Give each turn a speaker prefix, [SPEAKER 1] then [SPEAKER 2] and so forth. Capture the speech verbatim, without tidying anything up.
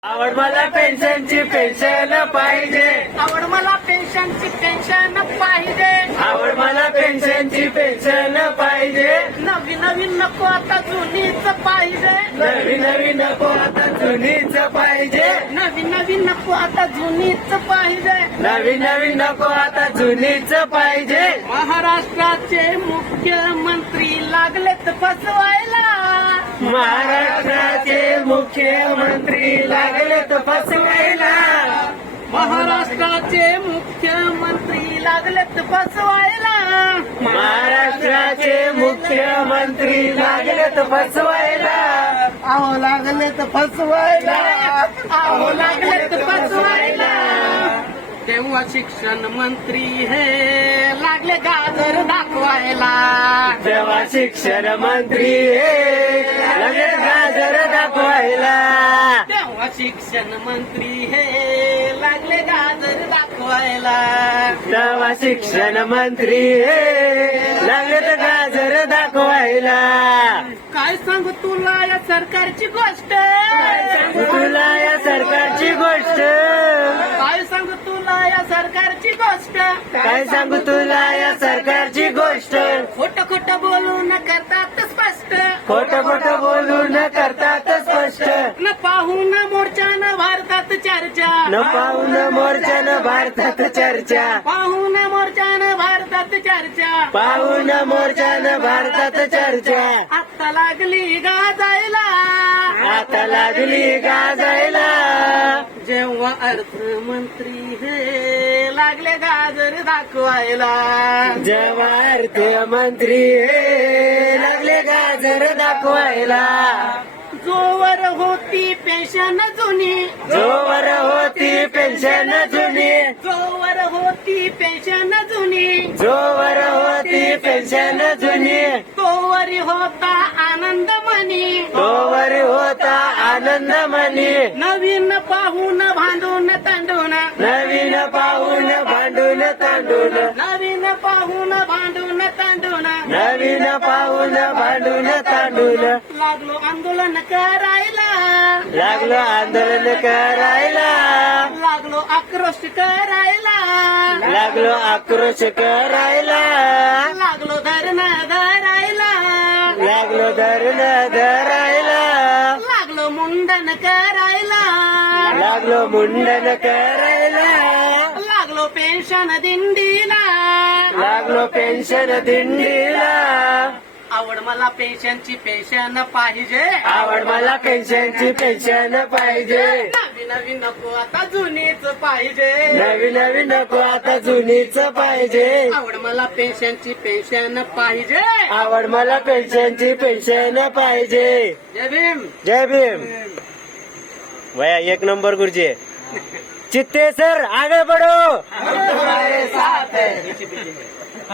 [SPEAKER 1] आवड मला पेन्शनची पेन्शन पाहिजे.
[SPEAKER 2] आवड मला पेन्शनची पेन्शन पाहिजे.
[SPEAKER 1] आवड मला पेन्शनची पेन्शन पाहिजे.
[SPEAKER 2] नवीन नवीन नको आता जुनीच पाहिजे.
[SPEAKER 1] नवीन नवीन नको आता जुनीच पाहिजे.
[SPEAKER 2] नवीन नवीन नको आता जुनीच पाहिजे.
[SPEAKER 1] नवीन नवीन नको आता जुनीच पाहिजे.
[SPEAKER 2] महाराष्ट्राचे मुख्यमंत्री लागलेत फसवायला.
[SPEAKER 1] महाराष्ट्राचे मुख्यमंत्री लागलेत फसवायला.
[SPEAKER 2] महाराष्ट्राचे मुख्यमंत्री लागलेत फसवायला.
[SPEAKER 1] महाराष्ट्राचे मुख्यमंत्री लागलेत फसवायला.
[SPEAKER 2] अहो लागलेत फसवायला. अहो लागलेत फसवायला. तेव्हा शिक्षण मंत्री हे लागले गाजर दाखवायला.
[SPEAKER 1] तेव्हा शिक्षण मंत्री हे लागले गाजर दाखवायला.
[SPEAKER 2] तेव्हा शिक्षण मंत्री हे लागले गाजर दाखवायला.
[SPEAKER 1] तेव्हा शिक्षण मंत्री हे लागले गाजर दाखवायला.
[SPEAKER 2] काय सांगू तुला या सरकारची गोष्ट.
[SPEAKER 1] तुला या सरकारची गोष्ट.
[SPEAKER 2] काय सांगू तुला या सरकारची गोष्ट.
[SPEAKER 1] काय सांगू तुला या सरकारची गोष्ट.
[SPEAKER 2] खोटं खोटं बोलू न करतात स्पष्ट.
[SPEAKER 1] खोटं खोटं बोलू न करतात स्पष्ट.
[SPEAKER 2] न पाहून मोर्चानं भारतात चर्चा.
[SPEAKER 1] न पाहून मोर्चानं भारतात चर्चा.
[SPEAKER 2] पाहून मोर्चानं भारतात चर्चा.
[SPEAKER 1] पाहून मोर्चानं भारतात चर्चा.
[SPEAKER 2] आत्ता लागली गाजायला.
[SPEAKER 1] आता लागली गाजायला.
[SPEAKER 2] जेव्हा अर्थमंत्री हे लागले गाजर दाखवायला.
[SPEAKER 1] जेव्हा अर्थमंत्री हे लागले गाजर दाखवायला.
[SPEAKER 2] जोवर होती पेन्शन जुनी.
[SPEAKER 1] जोवर होती पेन्शन जुनी.
[SPEAKER 2] जोवर होती पेन्शन जुनी.
[SPEAKER 1] जोवर होती पेन्शन जुनी.
[SPEAKER 2] तोवर होता आनंद मनी.
[SPEAKER 1] तोवर होता आनंद मनी.
[SPEAKER 2] नवीन पाहून भांडून तांडून.
[SPEAKER 1] नवीन पाहून भांडून तांडून.
[SPEAKER 2] नवीन पाहून भांडून तांडून.
[SPEAKER 1] नवीन पाहून भांडून तांडून.
[SPEAKER 2] लागलो आंदोलन करायला.
[SPEAKER 1] लागलो आंदोलन करायला.
[SPEAKER 2] लागलो आक्रोश करायला.
[SPEAKER 1] लागलो आक्रोश करायला.
[SPEAKER 2] लागलो धरणं धरायला.
[SPEAKER 1] लागलो धरण धरायला.
[SPEAKER 2] लागलो मुंडन करायला.
[SPEAKER 1] लागलो मुंडन करायला.
[SPEAKER 2] लागलो पेन्शन दिंडीला.
[SPEAKER 1] लागलो पेन्शन दिंडीला.
[SPEAKER 2] आवड मला पेन्शनची पेन्शन पाहिजे.
[SPEAKER 1] आवड मला पेन्शनची पेन्शन पाहिजे.
[SPEAKER 2] नवीन नवीन नको आता जुनीच पाहिजे.
[SPEAKER 1] नवीन नवीन नको आता जुनीच पाहिजे.
[SPEAKER 2] आवड मला पेन्शनची पेन्शन पाहिजे.
[SPEAKER 1] आवड मला पेन्शनची पेन्शन पाहिजे.
[SPEAKER 2] जय भीम.
[SPEAKER 1] जय भीम. भैया एक नंबर गुरुजी. चित्ते सर आगे बढ़ो.
[SPEAKER 2] हमारे साथ है.